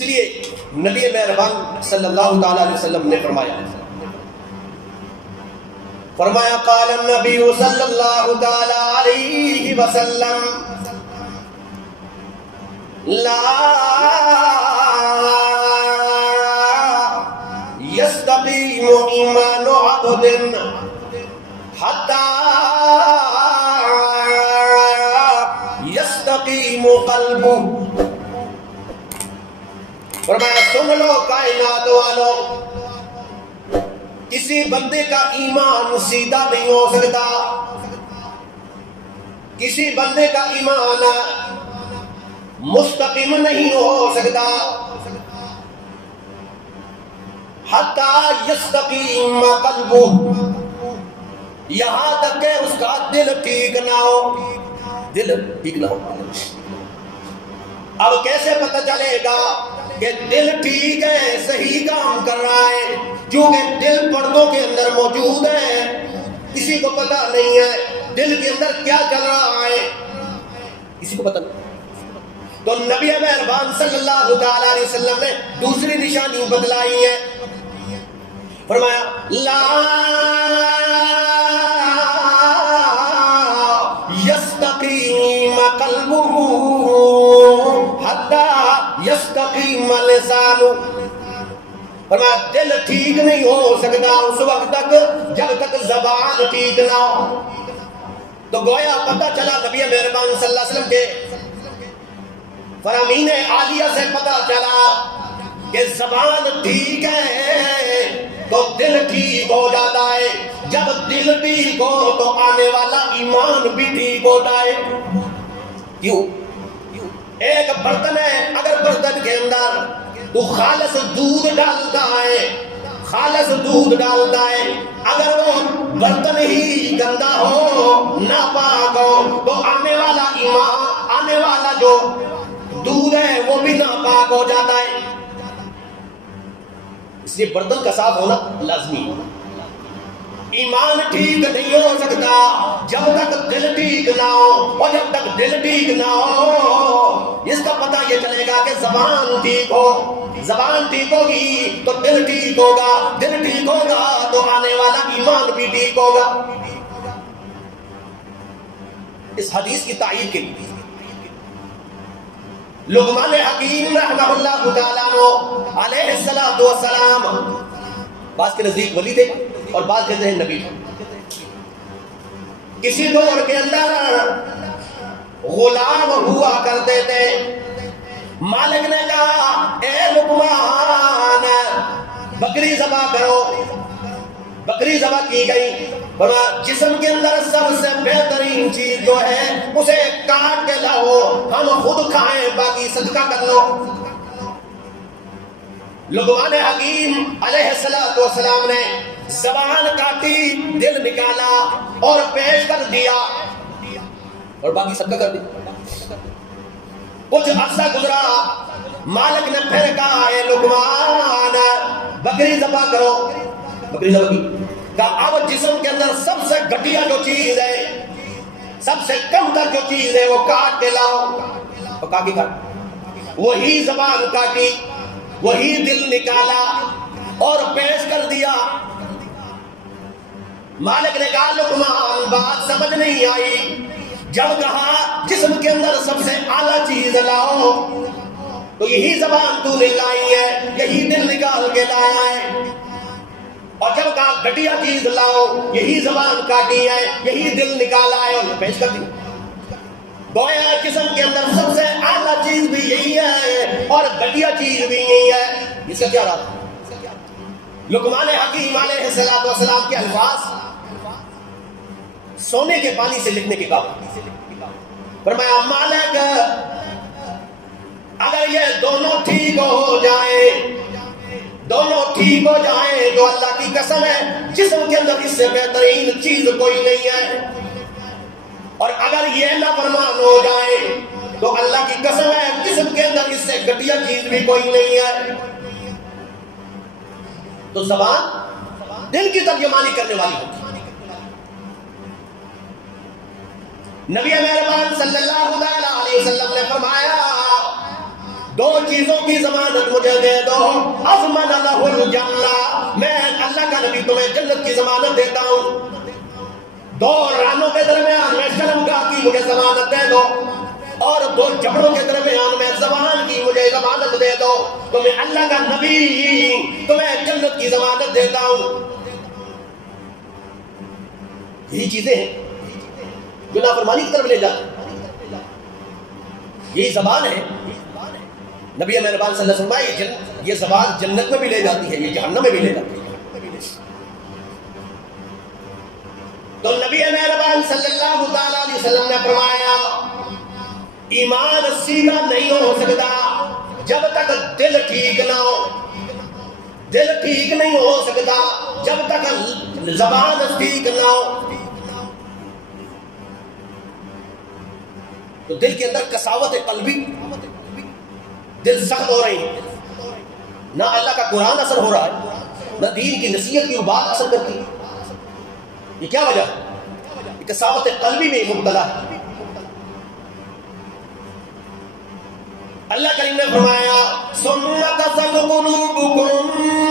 اس لیے نبی مہربان صلی اللہ تعالی علیہ وسلم نے فرمایا قال النبی صلی اللہ تعالی علیہ وسلم لا يستقيم ایمان عبد حتى يستقيم قلبه. فرمایا سن لو کائنات والو، کسی بندے کا ایمان سیدھا نہیں ہو سکتا، کسی بندے کا ایمان مستقیم نہیں ہو سکتا حتی یستقیم قلبہ، یہاں تک کہ اس کا دل ٹھیک نہ ہو. دل ٹھیک نہ ہو. اب کیسے پتہ چلے گا کہ دل ٹھیک ہے، صحیح کام کر رہا ہے؟ کیونکہ دل پردوں کے اندر موجود ہے، کسی کو پتہ نہیں ہے دل کے اندر کیا چل رہا ہے، کسی کو پتہ نہیں. تو نبی مہربان صلی اللہ تعالی علیہ وسلم نے دوسری نشانی بتلائی ہے. فرمایا لا یستقیم قلبہ حتی یستقیم لسانہ. فرمایا دل ٹھیک نہیں ہو سکتا اس وقت تک جب تک زبان ٹھیک نہ ہو. تو گویا پتہ چلا نبی مہربان صلی اللہ علیہ وسلم کے فرامین عالیہ سے پتہ چلا کہ زبان ٹھیک ہے تو دل ٹھیک ہو جاتا ہے. جب دل ٹھیک ہو تو آنے والا ایمان بھی ٹھیک ہوتا ہے. کیوں؟ ایک برتن ہے، اگر برتن کے اندر تو خالص دودھ ڈالتا ہے، خالص دودھ ڈالتا ہے، اگر وہ برتن ہی گندا ہو، ناپاک ہو، تو آنے والا ایمان، آنے والا جو دودھ ہے وہ بھی ناپاک ہو جاتا ہے. اس لیے برتن کا صاف ہونا لازمی ہے. ایمان ٹھیک نہیں ہو سکتا جب تک دل ٹھیک نہ ہو، اور جب تک دل ٹھیک نہ ہو اس کا پتہ یہ چلے گا کہ زبان ٹھیک ہو. زبان ٹھیک ہوگی تو دل ٹھیک ہوگا، دل ٹھیک ہوگا تو آنے والا ایمان بھی ٹھیک ہوگا. اس حدیث کی تائید کے لیے لقمان حکیم رحمہ اللہ تعالیٰ علیہ السلام، بعض کے نزدیک ولی تھے اور بعض کہتے ہیں نبی. کسی دور کے اندر غلام ہوا کرتے تھے. مالک نے کہا اے لقمان بکری ذبح کرو. بکری ذبح کی گئی. جسم کے اندر سب سے بہترین چیز جو ہے اسے کاٹ کے لاؤ، ہم خود کھائیں، باقی صدقہ کر لو. لقمان حکیم علیہ السلام نے زبان کاٹی، دل نکالا اور پیش کر دیا اور باقی صدقہ کر دیا. کچھ عرصہ گزرا، مالک نے پھر کہا اے لقمان بکری ذبح کرو. بکری ذبح کی. اب جسم کے اندر سب سے گھٹیا جو چیز ہے، سب سے کم تر جو چیز ہے وہ کاٹ کے لاؤ. اور کاٹی کاٹ، وہی زبان کاٹی، وہی دل نکالا اور پیش کر دیا. مالک نے کہا لقمان بات سمجھ نہیں آئی. جب کہا جسم کے اندر سب سے اعلیٰ چیز لاؤ تو یہی زبان تو نے لائی ہے، یہی دل نکال کے لایا ہے. اور جب کہا گھٹیا چیز لاؤ، یہی زبان کاٹی ہے، یہی دل نکالا ہے اور پیش کر دی. گویا جسم کے اندر سب سے اعلیٰ چیز بھی یہی ہے اور گھٹیا چیز بھی یہی ہے. اس کا کیا رات؟ لقمان حکیم علیہ السلام کے الفاظ سونے کے پانی سے لکھنے کے قابل. فرمایا مالک اگر یہ دونوں ٹھیک ہو جائیں، دونوں ٹھیک ہو جائیں تو اللہ کی قسم ہے جسم کے اندر اس سے بہترین چیز کوئی نہیں ہے. اور اگر یہ نافرمان ہو جائے تو اللہ کی قسم ہے جسم کے اندر اس سے گھٹیا چیز بھی کوئی نہیں ہے. تو زبان دل کی ترجمانی کرنے والی ہوتی. نبی مہربان صلی اللہ علیہ وسلم نے فرمایا دو چیزوں کی ضمانت مجھے دے دو، اضمن لہ الجنہ، میں اللہ کا نبی تمہیں جنت کی ضمانت دیتا ہوں، دو رانوں کے درمیان میں شرمگاہ کی مجھے ضمانت دے دو، اور دو جبڑوں کے درمیان میں زبان کی مجھے ضمانت دے دو، تو میں اللہ کا نبی تمہیں جنت کی ضمانت دیتا ہوں۔ یہی چیزیں ہیں جو نافرمانی کی طرف لے جاتی، یہی زبان ہے۔ نبی مہربان صلی اللہ علیہ وسلم یہ زبان جنت میں بھی لے جاتی ہے، یہ جہنم میں بھی لے جاتی ہے۔ تو نبی مہربان صلی اللہ علیہ وسلم نے فرمایا ایمان سیدھا نہیں ہو سکتا جب تک دل ٹھیک نہ ہو، دل ٹھیک نہیں ہو سکتا جب تک زبان ٹھیک نہ ہو۔ تو دل کے اندر قساوت قلبی، دل سخت ہو رہی ہے، نہ اللہ کا قرآن اثر ہو رہا ہے، نہ دین کی نصیحت کی بات اثر کرتی ہے۔ یہ کیا وجہ ہے؟ یہ قساوت قلبی میں مبتلا ہے۔ اللہ کریم نے فرمایا ثم قست قلوبكم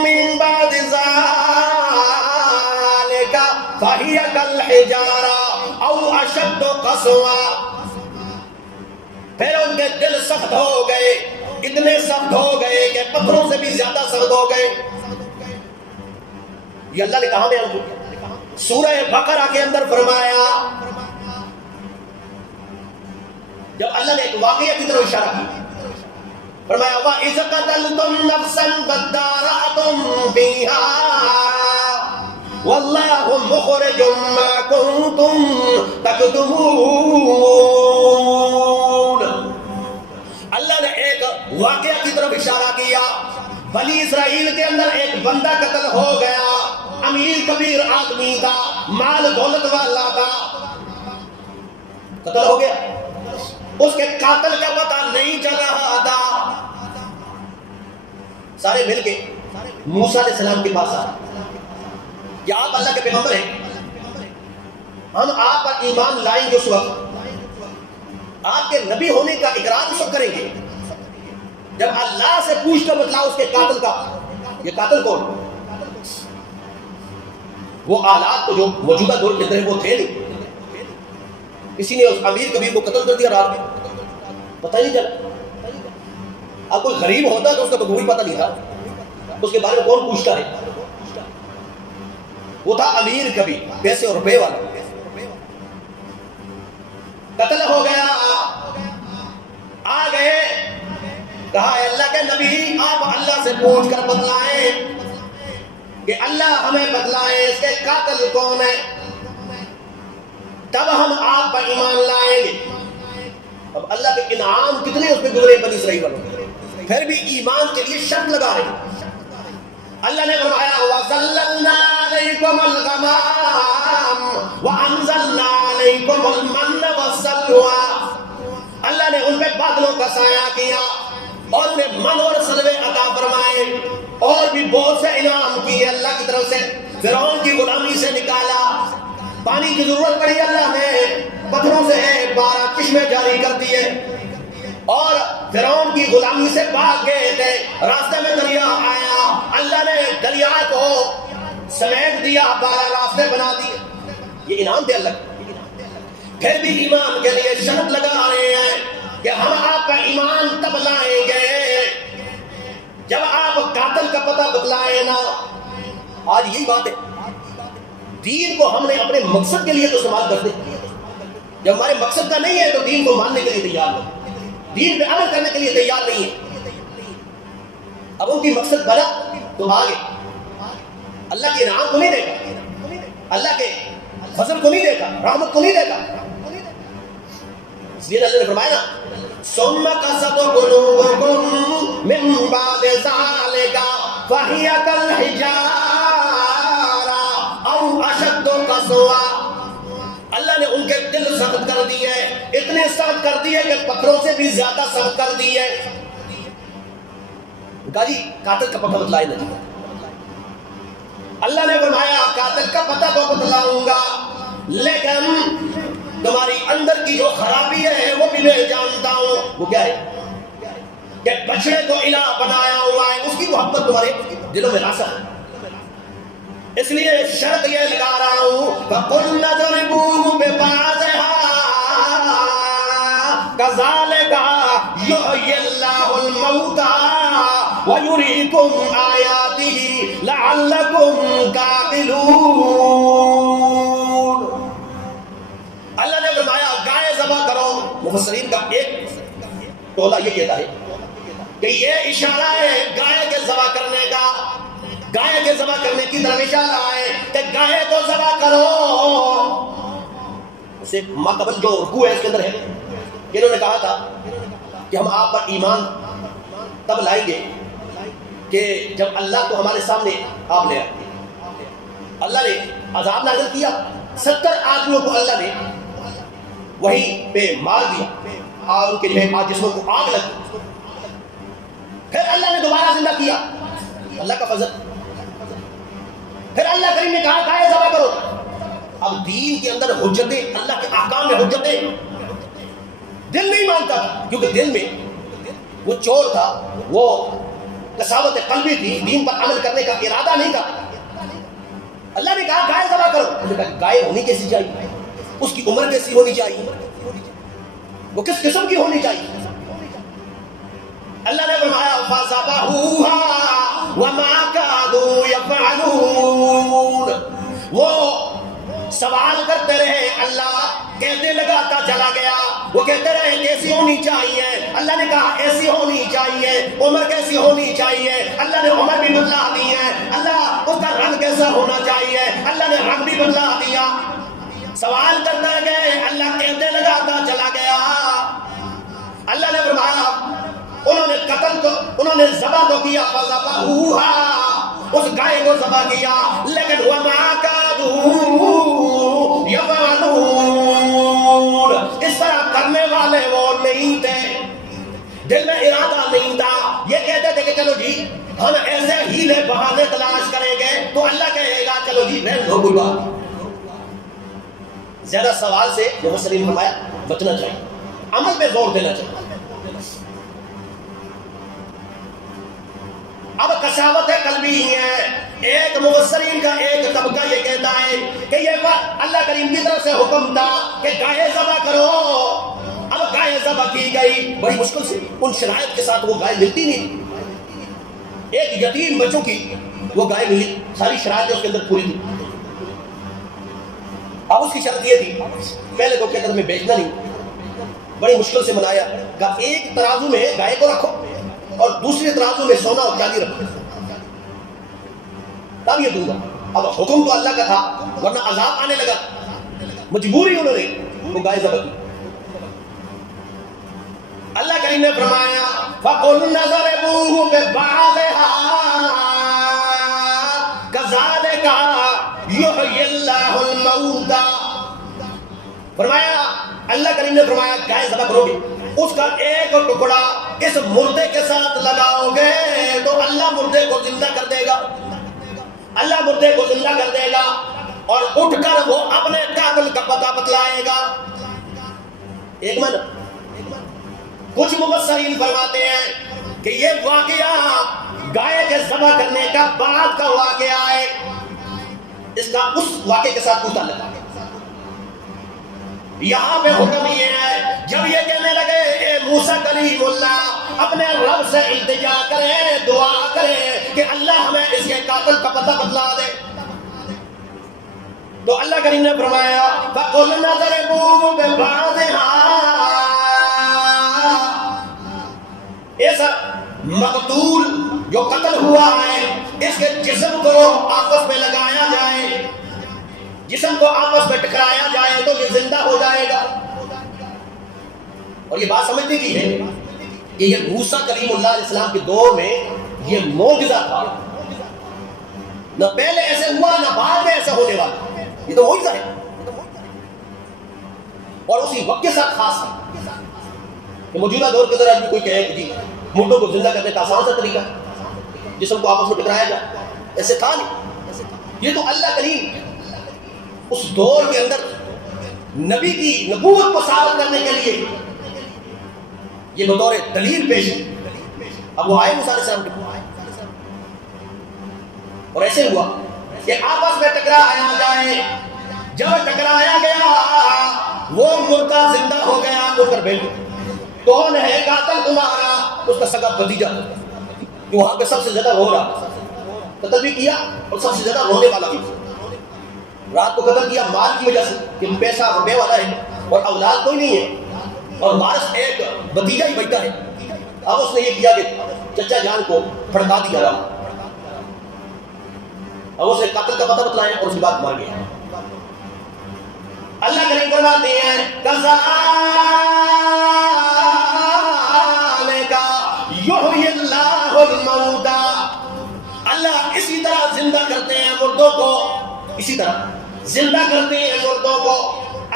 من بعد ذلك فهي كالحجارة او اشد قسوة، پھر ان کے دل سخت ہو گئے، اتنے سخت ہو گئے کہ پتھروں سے بھی زیادہ سخت ہو گئے۔ یہ اللہ نے کہا بیان کیا؟ سورہ بقرہ کے اندر فرمایا، جب اللہ نے ایک واقعہ کی طرف اشارہ کیا، فرمایا وَإِذْ قَتَلْتُمْ نَفْسًا فَادَّارَأْتُمْ فِيهَا وَاللَّهُ مُخْرِجٌ مَا كُنتُمْ تَكْتُمُونَ۔ اللہ نے ایک واقعہ کی طرف اشارہ کیا، بنی اسرائیل کے اندر ایک بندہ قتل ہو گیا، امیر کبیر آدمی تھا، مال دولت والا تھا، قتل ہو گیا، اس کے قاتل کا پتہ نہیں چل رہا تھا۔ سارے مل کے موسیٰ علیہ السلام کے پاس آئے کہ آپ اللہ کے پیغمبر ہیں، ہم آپ پر ایمان لائیں گے، اس وقت آپ کے نبی ہونے کا اقرار اس وقت کریں گے جب اللہ سے پوچھ کر بتلاؤ اس کے قاتل کا، یہ قاتل کون؟ وہ آلات تو جو موجودہ دور کے اندر وہ تھے نہیں، کسی نے اس امیر کبیر کو قتل کر دیا رات میں، پتہ ہی نہیں چلا۔ اب کوئی غریب ہوتا تو اس کا تو کوئی پتہ نہیں تھا، اس کے بارے میں کون پوچھتا ہے؟ وہ تھا امیر کبیر، پیسے اور روپے والا، قتل ہو گیا، آ گئے، کہا اے اللہ کے نبی آپ اللہ سے پوچھ کر بتلائیں کہ اللہ ہمیں بتلائیں اس کے قاتل کون ہے، تب ہم آپ پر ایمان لائیں گے۔ اب اللہ کے انعام کتنے اس پہ گزرے بنی اسرائیل والوں، پھر بھی ایمان کے لیے شرط لگا رہے ہیں۔ اللہ نے فرمایا وَظَلَّلْنَا عَلَيْكُمُ الْغَمَامَ وَأَنزَلْنَا عَلَيْكُمُ الْمَنَّ وَالسَّلْوَىٰ، اللہ نے ان پہ بادلوں کا سایہ کیا اور انہیں من اور سلوے عطا فرمائے، اور بھی بہت سے انعام کیے اللہ کی طرف سے، فرعون کی غلامی سے نکالا، پانی کی ضرورت پڑی اللہ نے پتھروں سے 12 چشمے جاری کر دیے، اور فرعون کی غلامی سے بھاگ گئے تھے، راستے میں دریا آیا، اللہ نے دریا کو سمیٹ دیا، 12 راستے بنا دیے، یہ انعام تھے اللہ۔ پھر بھی ایمان کے لیے شرط لگا رہے ہیں کہ ہم آپ کا ایمان تب لائیں گے جب آپ قاتل کا پتہ بتلائیں نا۔ آج یہی بات ہے، دین کو ہم نے اپنے مقصد کے لیے تو استعمال کرتے، جب ہمارے مقصد کا نہیں ہے تو دین کو ماننے کے لیے تیار نہیں، دین پہ عمل کرنے کے لیے تیار نہیں ہے۔ اب ان کی مقصد بنا تو آگے اللہ کے انعام کو نہیں دے گا، اللہ کے فضل کو نہیں دے گا، رحمت کو نہیں دے گا۔ اس لیے اللہ نے فرمایا نا ثم قست قلوبكم من بعد ذلك فهي كالحجارة او اشد قسوة، اللہ نے ان کے دل سخت کر دیے، اتنے سخت کر دیے کہ پتھروں سے بھی زیادہ سخت کر دیے۔ کہا جی قاتل کا پتہ بتلائے نہیں، اللہ نے فرمایا قاتل کا پتہ تو بتلاؤں گا، لیکن تمہاری اندر کی جو خرابی ہے وہ بھی میں جانتا ہوں۔ وہ کیا ہے؟ کہ بچڑے کو الہ بنایا ہوا ہے، اس کی محبت تمہارے دلوں میں راسخ ہے۔ اس لیے شرط یہ لگا رہا ہوں فَقُلْنَا ضَرِبُوهُ بِبَعْضِهَا كَذَلِكَ يُحْيِي اللَّهُ الْمَوْتَى وَيُرِيكُمْ آيَاتِهِ لَعَلَّكُمْ تَعْقِلُونَ۔ اللہ نے فرمایا گائے ذبح کرو۔ مفسرین کا ایک ٹولہ یہ کہتا ہے کہ یہ اشارہ ہے گائے کے ذبح کرنے کا، گائے کے ذبح کرنے کی طرف اشارہ ہے کہ گائے کو ذبح کرو۔ اسے ماقبل جو رکوع ہے اس کے اندر ہے، انہوں نے کہا تھا کہ ہم آپ پر ایمان تب لائیں گے کہ جب اللہ کو ہمارے سامنے آپ لے آئے۔ اللہ نے عذاب نازل کیا، 70 آدمیوں کو اللہ نے وہیں پہ مار دیا اور ان کے جسموں کو آگ لگ گئی۔ پھر اللہ نے دوبارہ زندہ کیا، اللہ کا فضل۔ پھر اللہ کریم نے کہا گائے ذبح کرو۔ اب دین کے اندر حجتیں، اللہ کے احکام میں حجتیں، دل نہیں مانتا تھا، کیونکہ دل میں وہ چور تھا، وہ قساوت قلبی تھی، دین پر عمل کرنے کا ارادہ نہیں تھا۔ اللہ نے کہا گائے ذبح کرو۔ انہوں نے کہا گائے ہونی کیسی چاہیے، اس کی عمر کیسی ہونی چاہیے، وہ کس قسم کی ہونی چاہیے؟ اللہ نے فرمایا فَذَبَحُوهَا وَمَا كَادُوا يَفْعَلُونَ۔ وہ سوال کرتے رہے، اللہ کہتے لگاتا چلا گیا، وہ کہتے رہے کیسی ہونی چاہیے، اللہ نے کہا ایسی ہونی چاہیے، عمر کیسی ہونی چاہیے، اللہ نے عمر بھی بدلا دی ہے، اللہ اس کا رنگ کیسا ہونا چاہیے، اللہ نے رنگ بھی بدلا دیا۔ سوال کرتے گئے، اللہ کہتے لگاتا چلا گیا۔ اللہ نے فرمایا انہوں نے قتل کو، انہوں نے ذبح تو کیا، فَذَبَحُوهَا، اس گائے کو ذبح کیا، لیکن وَمَا كَادُوا يَفْعَلُونَ، اس طرح کرنے والے وہ نہیں تھے، دل میں ارادہ نہیں تھا۔ یہ کہتے تھے کہ چلو جی ہم ایسے ہیلے بہانے تلاش کریں گے تو اللہ کہے گا چلو جی رہنے دو، کوئی بات۔ زیادہ سوال سے مفسرین نے فرمایا بچنا چاہیے، عمل پہ زور دینا چاہیے۔ اب قساوت قلبی ہی ہے۔ ایک مفسرین کا ایک طبقہ یہ کہتا ہے کہ یہ اللہ کریم کی طرف سے حکم تھا کہ گائے ذبح کرو۔ اب گائے ذبح کی گئی، بڑی مشکل سے، ان شرائط کے ساتھ وہ گائے ملتی نہیں، ایک یتیم بچوں کی وہ گائے ملی، ساری شرائطیں اس کے اندر پوری تھی۔ اب اس کی شرط یہ تھی پہلے تو کے اندر میں بیچنا نہیں، بڑی مشکل سے منایا، کہا ایک ترازو میں گائے کو رکھو اور دوسرے ترازو میں سونا اور چاندی رکھو، تب یہ دوں گا۔ اب حکم تو اللہ کا تھا، ورنہ عذاب آنے لگا، مجبوری انہوں نے وہ گائے ذبح کی۔ اللہ کریم نے فرمایا فَقُلْنَا ضَرِبُوهُ بِبَعْضِهَا كَذَلِكَ يُحْيِي اللَّهُ الْمَوْتَى۔ فرمایا اللہ کریم نے فرمایا گائے ذبح کرو گے، اس کا ایک ٹکڑا اس مردے کے ساتھ لگاؤ گے تو اللہ مردے کو زندہ کر دے گا، اللہ مردے کو زندہ کر دے گا اور اٹھ کر وہ اپنے قاتل کا پتہ بتلائے گا۔ ایک منٹ، کچھ مفسرین فرماتے ہیں کہ یہ واقعہ گائے کے ذبح کرنے کا بعد کا واقعہ ہے، اس کا اس واقعے کے ساتھ کوئی تعلق ہے۔ یہاں پہ حکم یہ ہے جب یہ کہنے لگے اے موسیٰ کلیم اللہ اپنے رب سے التجا کریں، دعا کریں کہ اللہ ہمیں اس کے قاتل کا پتہ بتلا دے، تو اللہ کریم نے فرمایا فَقُلْنَا ضَرِبُوهُ بِبَعْضِهَا، ایسا مقتول جو قتل ہوا ہے اس کے جسم کو آپس میں لگایا جائے، جسم کو آپس میں ٹکرایا جائے تو یہ زندہ ہو جائے گا۔ اور یہ بات سمجھنے کی ہے کہ یہ موسیٰ کلیم اللہ علیہ السلام کے دور میں یہ معجزہ تھا، نہ پہلے ایسے ہوا نہ بعد میں ایسا ہونے والا، یہ تو معجزہ ہے اور اسی وقت کے ساتھ خاص ہے کہ موجودہ دور کے اندر آج بھی کوئی کہے کہ جی مردوں کو زندہ کرنے کا آسان سا طریقہ جسم کو آپس میں ٹکرایا جائے، ایسے تھا نہیں۔ یہ تو اللہ کریم اس دور کے اندر نبی کی نبوت کو ثابت کرنے کے لیے یہ بطور دلیل پیش اب وہ آئے موسیٰ علیہ السلام کے پاس اور ایسے ہوا کہ آپس میں ٹکرایا جائے. جب ٹکرایا گیا وہ مردہ زندہ ہو گیا, اس پر بیٹھ گیا. کون ہے قاتل تمہارا؟ اس کا سگا بھتیجا جو وہاں پہ سب سے زیادہ رو رہا, قتل بھی کیا اور سب سے زیادہ رونے والا بھی. رات کو قتل کیا مال کی وجہ سے کہ پیسہ روپے والا ہے اور اولاد کوئی نہیں ہے اور وارث ایک بھتیجا ہی بیٹھا ہے. اب اس نے یہ کیا کہ چچا جان کو پھڑکا دیا رہا. اب اس نے قاتل کا پتہ بتلایا اور اس کے بعد مار گیا. اللہ کریم فرماتے ہیں کذالک یحیی اللہ الموتى, اللہ اسی طرح زندہ کرتے ہیں مردوں کو, اسی طرح زندہ کرتے ہیں مردوں کو.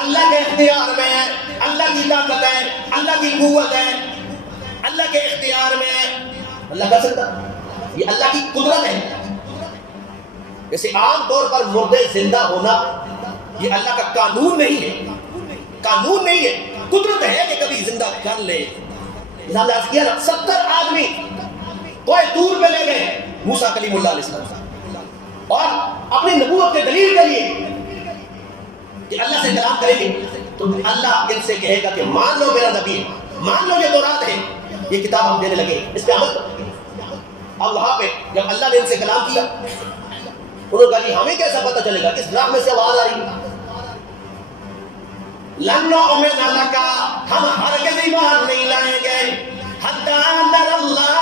اللہ کے اختیار میں ہے, اللہ کی طاقت ہے, اللہ کی قوت ہے, اللہ کے اختیار میں ہے. اللہ کر سکتا, یہ اللہ کی قدرت ہے. جیسے عام طور پر مردے زندہ ہونا یہ اللہ کا قانون نہیں ہے, قانون نہیں ہے, قدرت ہے کہ کبھی زندہ کر لے. اللہ نے کیا 70 آدمی کوئی دور پہ لے گئے موسیٰ کلیم اللہ علیہ السلام اور اپنی نبوت کے دلیل کے لیے کہ اللہ سے کلام کریں گے تو اللہ ان سے کہے گا کہ مان لو میرا نبی ہے, مان لو یہ تورات ہے, یہ کتاب ہم دینے لگے, اس پہ عمل کرو. اب وہاں پہ جب اللہ نے ان سے کلام کیا انہوں نے کہا جی ہمیں کیسا پتہ چلے گا کس راہ میں سے آواز آ رہی ہے؟ لن نؤمن لک, ہم ہرگز ایمان نہیں لائیں گے حتی نر اللہ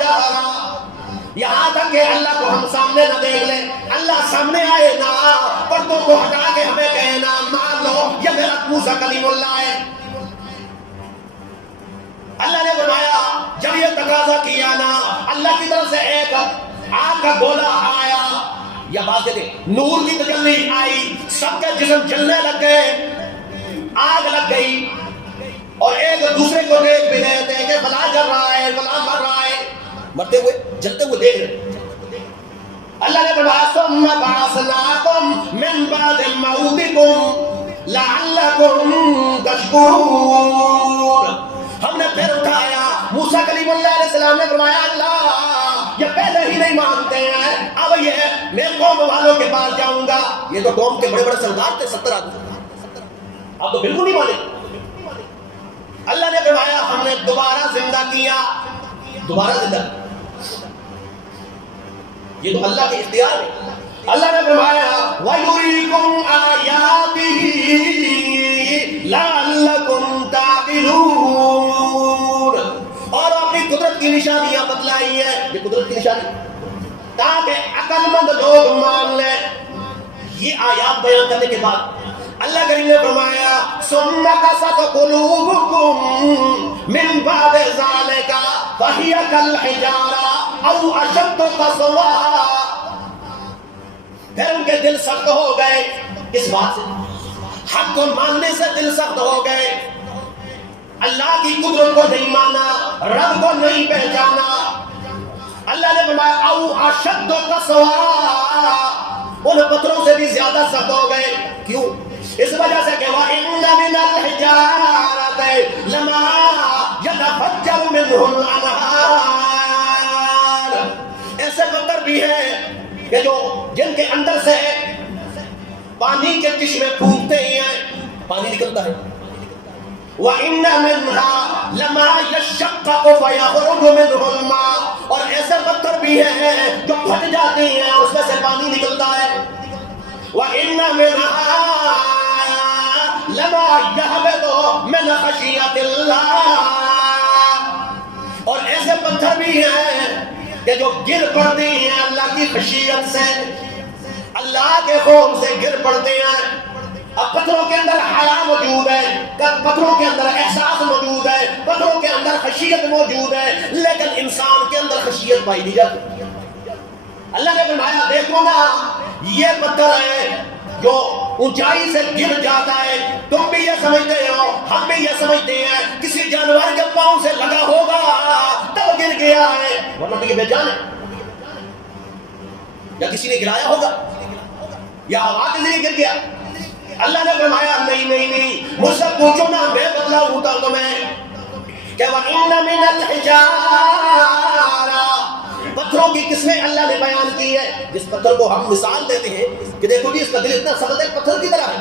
جہرا, یہاں تک کہ اللہ کو ہم سامنے نہ دیکھ لیں. اللہ سامنے آئے نا, پردوں کو ہٹا کے ہمیں کہے نا مان لو یہ میرا موسیٰ کلیم اللہ ہے. اللہ نے فرمایا جب یہ تقاضا کیا نا, اللہ کی طرف سے ایک آگ کا گولا آیا یا بات کہتے نور کی تجلی آئی, سب کے جسم جلنے لگ گئے, آگ لگ گئی اور ایک دوسرے کو دیکھ بھی رہے تھے کہ فلاں جل رہا ہے, فلاں مر رہا ہے, مرتے ہوئے جلتے ہوئے دیکھ رہے. اللہ نے فرمایا ثم بعثناکم من بعد موتکم لعلکم تشکرون, ہم نے پھر اٹھایا. موسیٰ کلیم اللہ علیہ السلام نے فرمایا اللہ یہ پہلے ہی نہیں مانتے ہیں, اب یہ میں قوم والوں کے پاس جاؤں گا. یہ تو قوم کے بڑے بڑے سردار تھے 70 آدمی, اب تو بالکل نہیں مانے. اللہ نے فرمایا ہم نے دوبارہ زندہ کیا, دوبارہ زندہ. یہ تو اللہ کے اختیار ہے. اللہ نے فرمایا وَيُرِيكُمْ آيَاتِهِ لَعَلَّكُمْ تَعْقِلُونَ, اور اپنی قدرت کی نشانیاں بتلائی ہیں. یہ قدرت کی نشانی تاکہ عقل مند لوگ مان لیں. یہ آیات بیان کرنے کے بعد اللہ کریم نے فرمایا ثم قست قلوبكم من بعد ذلك فهي كالحجارة او اشد قسوة, پھر ان کے دل سخت ہو گئے اس بات سے, حق کو ماننے سے دل سخت ہو گئے, اللہ کی قدرت کو نہیں مانا, رب کو نہیں پہچانا. اللہ نے فرمایا او اشد قسوة, ان پتھروں سے بھی زیادہ سخت ہو گئے. کیوں؟ اس وجہ سے کہ وَإِنَّ مِنَ الْحِجَارَةِ لَمَا يَتَفَجَّرُ مِنْهُ الْأَنْهَارُ, ایسے پتھر بھی ہیں کہ جو جن کے اندر سے پانی کے چشمے پھوٹتے ہیں, پانی نکلتا ہے. وَإِنَّ مِنْهَا لَمَا يَشَّقَّقُ فَيَخْرُجُ مِنْهُ الْمَاءُ, اور ایسے پتھر بھی ہیں جو پھٹ جاتے ہیں اور اس میں سے پانی نکلتا ہے. وَإِنَّ مِنْهَا لَمَا يَهْبِطُ مِنْ خَشْيَةِ اللَّهِ, اور ایسے پتھر بھی ہیں کہ جو گر پڑتے ہیں اللہ کی خشیت سے, اللہ کے خوف سے گر پڑتے ہیں. اب پتھروں کے اندر حیا موجود ہے, پتھروں کے اندر احساس موجود ہے, پتھروں کے اندر خشیت موجود ہے, لیکن انسان کے اندر خشیت پائی نہیں جاتی. اللہ نے فرمایا دیکھو نا یہ پتھر ہے جو اونچائی سے گر جاتا ہے, تم بھی یہ سمجھتے ہو, ہم بھی یہ سمجھتے ہیں کسی جانور کے پاؤں سے لگا ہوگا تب گر گیا ہے, ورنہ تو یہ بے جان ہے. یا کسی نے گرایا ہوگا یا ہوا کے ذریعے گر گیا. اللہ نے فرمایا نہیں نہیں نہیں, مجھ سے پوچھو نا میں بدلا ہوتا تمہیں. کہ وَإِنَّ مِنَ الْحِجَارَةِ، پتھروں کی قسمیں اللہ نے بیان کی ہے. جس پتھر کو ہم مثال دیتے ہیں کہ دیکھو جی اس کا دل اتنا سخت ہے پتھر کی طرح ہے،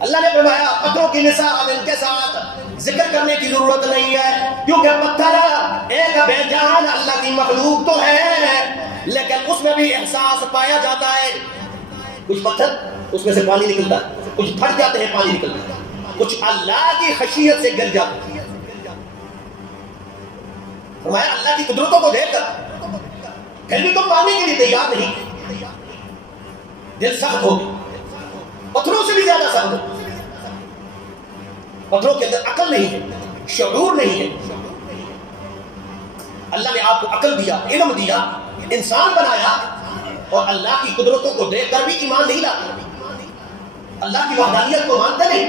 اللہ نے فرمایا پتھروں کی مثال ان کے ساتھ ذکر کرنے کی ضرورت نہیں ہے، کیونکہ پتھر ایک بے جان اللہ کی مخلوق تو ہے لیکن اس میں بھی احساس پایا جاتا ہے. کچھ پتھر اس میں سے پانی نکلتا ہے، کچھ پھٹ جاتے ہیں پانی نکلتا ہے، کچھ اللہ کی خشیت سے گر جاتے ہیں. فرمایا اللہ کی قدرتوں کو دیکھ کر پھر بھی تم ماننے کے لیے تیار نہیں، دل سخت ہو گیا، پتھروں سے بھی زیادہ سخت ہو. پتھروں کے اندر عقل نہیں ہے، شعور نہیں ہے. اللہ نے آپ کو عقل دیا، علم دیا، انسان بنایا، اور اللہ کی قدرتوں کو دیکھ کر بھی ایمان نہیں لاتے، اللہ کی وحدانیت کو مانتے نہیں.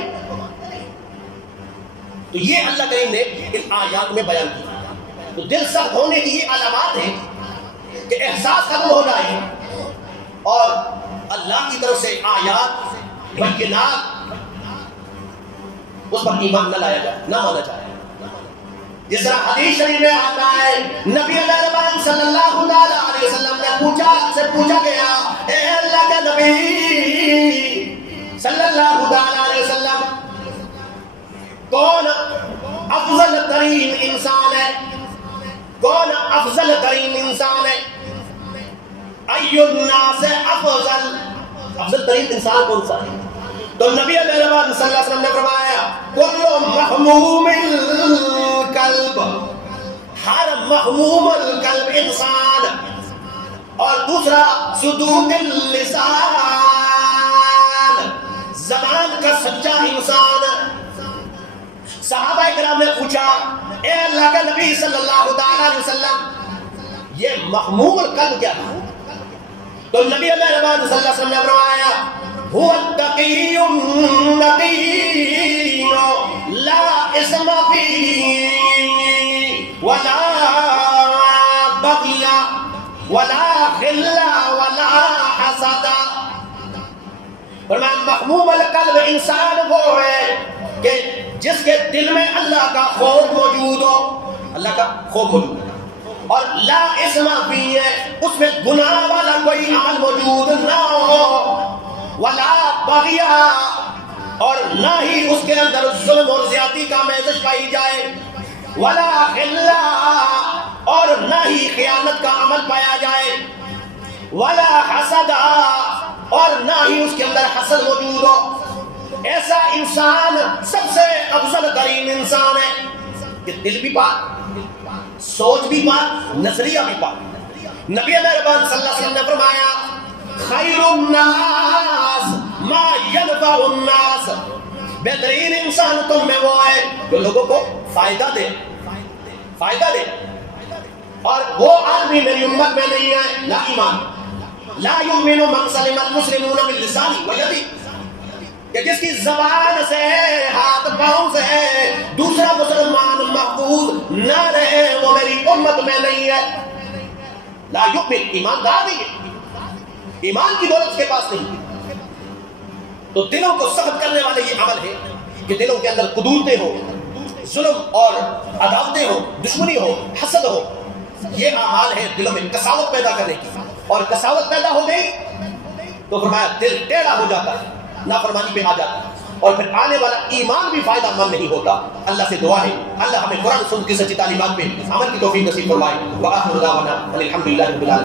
تو یہ اللہ کریم نے ان آیات میں بیان کیا. تو دل سخت ہونے کی یہ علامات ہیں کہ احساس ختم ہو جائے اور اللہ کی طرف سے آیات بینات اس پر ایمان نہ لایا جائے، نہ مانا جائے. جس طرح حدیث شریف میں آتا ہے نبی اللہ صلی اللہ علیہ وسلم نے پوچھا گیا، اے اللہ کے نبی صلی اللہ علیہ وسلم، کون افضل ترین انسان ہے؟ کون افضل ترین انسان ہے؟ ای الناس افضل ترین انسان کون سا ہے؟ تو نبی علیہ صلی اللہ علیہ وسلم نے فرمایا کل محموم القلب، ہر محموم القلب انسان. اور دوسرا صدوق اللسان، زبان کا سچا انسان. صحابہ کرام نے پوچھا اے اللہ کے نبی صلی اللہ علیہ وسلم یہ محموم القلب کیا ہے؟ تو نبی علیہ صلی اللہ علیہ وسلم نے فرمایا هو التقی النقی لا اسم فیہ ولا بغی ولا غل ولا حسد. فرمایا محموم القلب انسان وہ ہے کہ جس کے دل میں اللہ کا خوف موجود ہو، اللہ کا خوف موجود ہے، اور لا اسم فیہ اس میں گناہ والا کوئی عمل موجود نہ ہو، ولا بغی اور نہ ہی اس کے اندر ظلم اور زیادتی کا میزش پائی جائے، ولا غل اور نہ ہی خیانت کا عمل پایا جائے، ولا حسد اور نہ ہی اس کے اندر حسد موجود ہو. ایسا انسان سب سے افضل ترین انسان ہے کہ دل بھی پاک، سوچ بھی پاک، نظریہ بھی پاک. نبی علیہ صلی اللہ علیہ وسلم نے فرمایا خیر الناس ما ينفع الناس، بہترین انسان تم میں وہ ہے جو لوگوں کو فائدہ دے. اور وہ آدمی میری امت میں نہیں ہے لا ایمان، لا یؤمن من سلم المسلمون من لسانہ ویدہ، کہ جس کی زبان سے ہاتھ پاؤں سے دوسرا مسلمان محفوظ نہ رہے وہ میری امت میں نہیں ہے. لا یؤمن ایماندار نہیں ہے، ایمان کی دولت کے پاس نہیں. تو دلوں کو سخت کرنے والے یہ عمل ہے کہ دلوں کے اندر قدورتیں ہو، ظلم اور عداوتیں ہو، دشمنی ہو، حسد ہو. یہ اعمال ہے دلوں میں کساوت پیدا کرنے کی، اور کساوت پیدا ہو گئی تو فرمایا دل ٹیڑھا ہو جاتا ہے، نافرمانی پہ آ جاتا ہے، اور پھر آنے والا ایمان بھی فائدہ مند نہیں ہوتا. اللہ سے دعا ہے اللہ ہمیں قرآن سنت کی سچی تعلیمات پہ عمل کی توفیق نصیب فرمائے. وآخر دعوانا الحمدللہ رب العالمین.